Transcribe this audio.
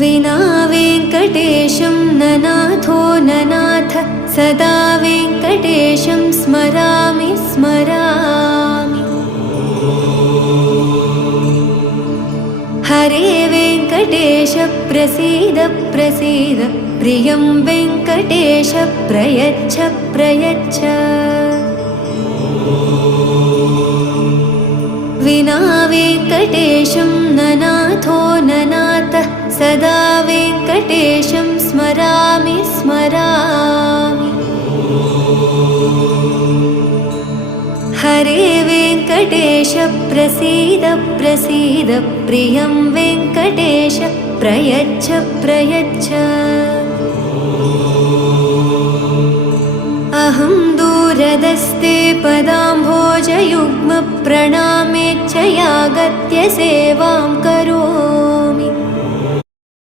विना वेङ्कटेशं ननाथो ननाथ सदा वेङ्कटेशं स्मरामि स्मरामि। हरे वेङ्कटेश प्रसीद प्रसीद प्रियं वेङ्कटेश प्रयच्छ प्रयच्छ। विना वेङ्कटेशं ननाथो ननाथ सदा वेङ्कटेशं स्मरामि स्मरामि। हरे वेङ्कटेश प्रसीद प्रसीद प्रियं वेङ्कटेश प्रयच्छ प्रयच्छ। अहं दूरदस्ते पदाम्भोजयुग्म प्रणामेच्छयागत्य सेवां करोमि।